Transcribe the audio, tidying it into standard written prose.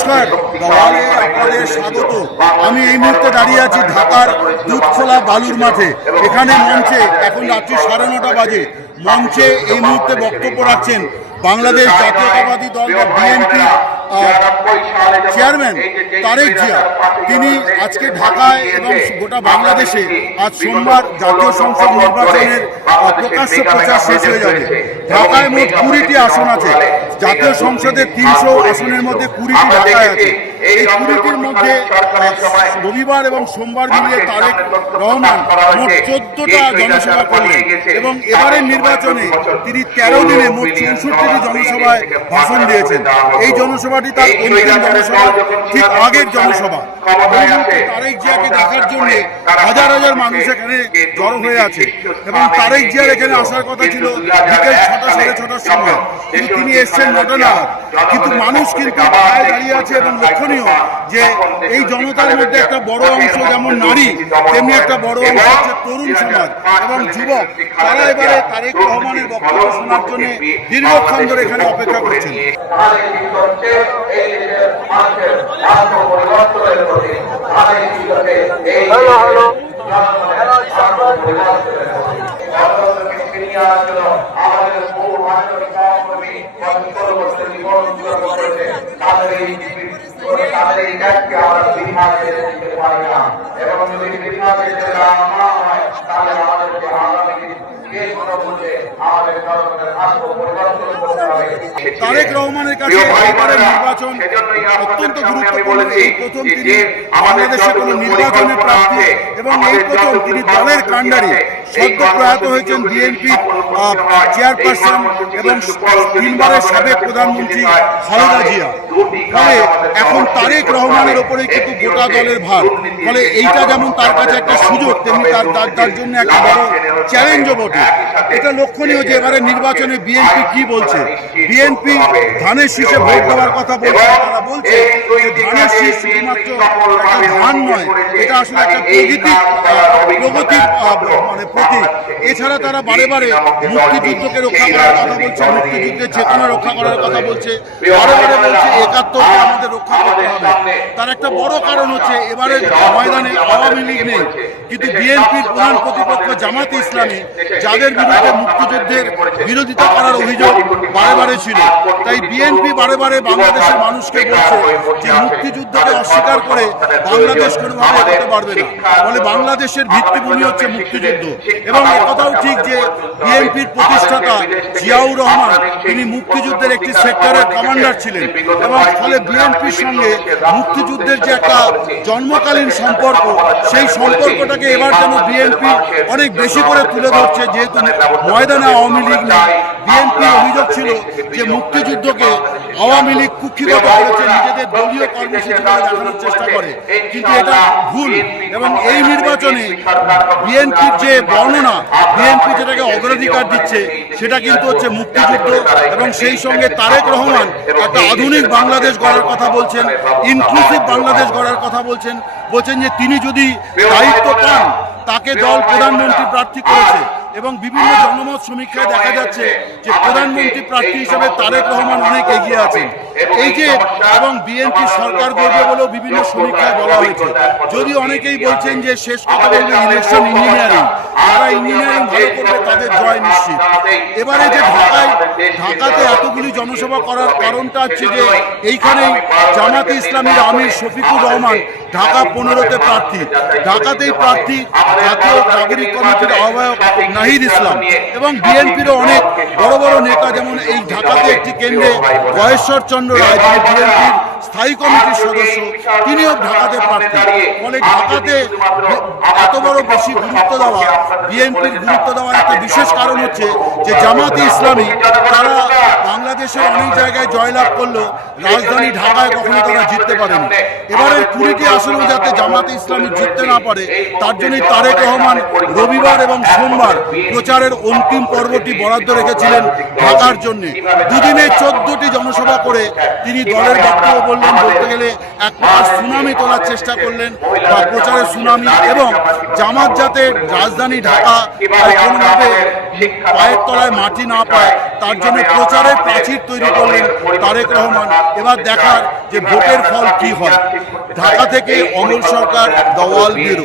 নমস্কার, দাওয়ালে আপনাদের স্বাগত। আমি এই মুহূর্তে দাঁড়িয়ে আছি ঢাকার দুধখোলা বালুর মাঠে। এখানে মঞ্চে এখন রাত্রি 9:30 বাজে। মঞ্চে এই মুহূর্তে বক্তব্য রাখছেন বাংলাদেশ জাতীয়তাবাদী দল বা বিএনপি চেয়ারম্যান তারেক জিয়া। তিনি আজকে ঢাকায় এবং গোটা বাংলাদেশে আজ সোমবার জাতীয় সংসদ নির্বাচনের প্রকাশ্য প্রচার শেষ হয়ে যাবে। ঢাকায় মোট 20টি আসন আছে। জাতীয় সংসদের 300 আসনের মধ্যে 20টি ঢাকায় আছে। এই 20টির মধ্যে রবিবার এবং সোমবার মিলিয়ে তারেক রহমান মোট 14টা জনসভা করলেন এবং এবারের নির্বাচনে তিনি 13 দিনে মোট 64টি জনসভায় ভাষণ দিয়েছেন। এই জনসভাটি তার অন্তিম জনসভার ঠিক আগের জনসভা। তারেক জিয়াকে দেখার জন্য হাজার হাজার মানুষ এখানে জড়ো হয়ে আছে এবং তারেক জিয়ার এখানে আসার কথা ছিল বিকেল 6টা সাড়ে 6টার সময়, কিন্তু তিনি এসছেন 9টা নাগাদ। কিন্তু মানুষ কিন্তু পায়ে দাঁড়িয়ে আছে এবং লক্ষণীয় যে এই জনতার মধ্যে একটা বড় অংশ যেমন নারী, তেমনি একটা বড় অংশ হচ্ছে তরুণ সমাজ এবং যুবক। তারা এবারে তারেক রহমানের বক্তব্য শোনার জন্য দীর্ঘক্ষণ ধরে এখানে অপেক্ষা করছেন। তারেক রহমানের কাছে এবারের নির্বাচন অত্যন্ত গুরুত্বপূর্ণ। এই প্রথম তিনি বাংলাদেশে কোনো নির্বাচনের প্রার্থী এবং এই প্রথম তিনি দলের কাণ্ডারি। সদ্য প্রয়াত হয়েছেন বিএনপি চেয়ারপারসন এবং 3বারের সাবেক প্রধানমন্ত্রী খালেদা জিয়া। ফলে এখন তারেক রহমানের ওপরে কিন্তু গোটা দলের ভার। ফলে এইটা যেমন তার কাছে একটা সুযোগ, তেমনি তার জন্য একটা বড় চ্যালেঞ্জও বটে। এটা লক্ষণীয় যে এবারে নির্বাচনে বিএনপি কি বলছে। বিএনপি ধানের শীষে ভোট দেওয়ার কথা বলছে। তারা বলছে যে ধানের শীষ শুধুমাত্র ধান নয়, এটা আসলে একটা প্রগতির মানে প্রতীক। এছাড়া তারা বারে বারে মুক্তিযুদ্ধকে রক্ষা করার কথা বলছে, মুক্তিযুদ্ধের চেতনা রক্ষা করার কথা বলছে, বারে বারে বলছে 71কে আমাদের রক্ষা করতে হবে। তার একটা বড় কারণ হচ্ছে এবারে ময়দানে আওয়ামী লীগ নেই, কিন্তু বিএনপির প্রধান প্রতিপক্ষ জামাতে ইসলামী, যাদের বিরুদ্ধে মুক্তিযুদ্ধের বিরোধিতা করার অভিযোগ বারে বারে ছিল। তাই বিএনপি বারে বারে বাংলাদেশের মানুষকে বলছে যে মুক্তিযুদ্ধকে অস্বীকার করে বাংলাদেশ কোনোভাবে এগোতে পারবে না। ফলে বাংলাদেশের ভিত্তিভূমি হচ্ছে মুক্তিযুদ্ধ। এবং একথাও ঠিক যে বিএনপির প্রতিষ্ঠাতা জিয়াউর রহমান তিনি মুক্তিযুদ্ধের একটি সেক্টরের কমান্ডার ছিলেন এবং ফলে বিএনপির সঙ্গে মুক্তিযুদ্ধের যে একটা জন্মকালীন সম্পর্ক, সেই সম্পর্কটাকে এবার যেন বিএনপি অনেক বেশি করে তুলে ধরছে। যেহেতু ময়দানে আওয়ামী লীগ নেই, বিএনপির অভিযোগ ছিল যে মুক্তিযুদ্ধকে আওয়ামী লীগ কুক্ষিগত করেছে, নিজেদের দলীয় কর্মসূচি দেখানোর চেষ্টা করে, কিন্তু এটা ভুল। এবং এই নির্বাচনে বিএনপির যে বর্ণনা, বিএনপি যেটাকে অগ্রাধিকার দিচ্ছে সেটা কিন্তু হচ্ছে মুক্তিযুদ্ধ। এবং সেই সঙ্গে তারেক রহমান একটা আধুনিক বাংলাদেশ গড়ার কথা বলছেন, ইনক্লুসিভ বাংলাদেশ গড়ার কথা বলছেন যে তিনি যদি দায়িত্ব পান তাকে দল প্রধানমন্ত্রী প্রার্থী করেছে। এবং বিভিন্ন জনমত সমীক্ষায় দেখা যাচ্ছে যে প্রধানমন্ত্রী প্রার্থী হিসেবে তারেক রহমান অনেক এগিয়ে আছেন। এই যে এবং বিএনপি সরকার গড়বে বলেও বিভিন্ন সমীক্ষায় বলা হয়েছে। যদিও অনেকেই বলছেন যে শেষ কথা বলবে ইলেকশন ইঞ্জিনিয়ারিং, যারা ইঞ্জিনিয়ারিং ভালো করবে তাদের জয় নিশ্চিত। এবারে যে ঢাকাতে এতগুলি জনসভা করার কারণটা হচ্ছে যে এইখানেই জামাতে ইসলামীর আমির শফিকুর রহমান ঢাকা 15তে প্রার্থী, ঢাকাতেই প্রার্থী জাতীয় নাগরিক কমিটির আহ্বায়ক নাহিদ ইসলাম এবং বিএনপিরও অনেক বড় বড় নেতা, যেমন এই ঢাকাতে একটি কেন্দ্রে গয়েশ্বর চন্দ্র রায় যিনি বিএনপির স্থায়ী কমিটির সদস্য, তিনিও ঢাকাতে প্রার্থী। ফলে ঢাকাতে এত বড় বেশি গুরুত্ব দেওয়া, বিএনপির গুরুত্ব দেওয়ার একটা বিশেষ কারণ হচ্ছে যে জামাতে ইসলামী তারা বাংলাদেশের অনেক জায়গায় জয়লাভ করলো, রাজধানী ঢাকায় কখনো তারা জিততে পারেনি। এবারের 20টি আসনেও যাতে জামাতে ইসলামী জিততে না পারে তার জন্যই তারেক রহমান রবিবার এবং সোমবার প্রচারের অন্তিম পর্বটি বরাদ্দ রেখেছিলেন ঢাকার জন্য। দুদিনে 14টি জনসভা করে তিনি দলের বক্তব্য বললেন, বলতে গেলে এক প্রকার সুনামি তোলার চেষ্টা করলেন বা প্রচারের সুনামি। এবং জামাত যাতে রাজধানী ঢাকা কোনোভাবে পায়ের তলায় মাটি না পায় তার জন্য প্রচারের প্রাচীর তৈরি করলেন তারেক রহমান। এবার দেখার যে ভোটের ফল কি হয়। ঢাকা থেকে অমল সরকার, দ্য ওয়াল ব্যুরো।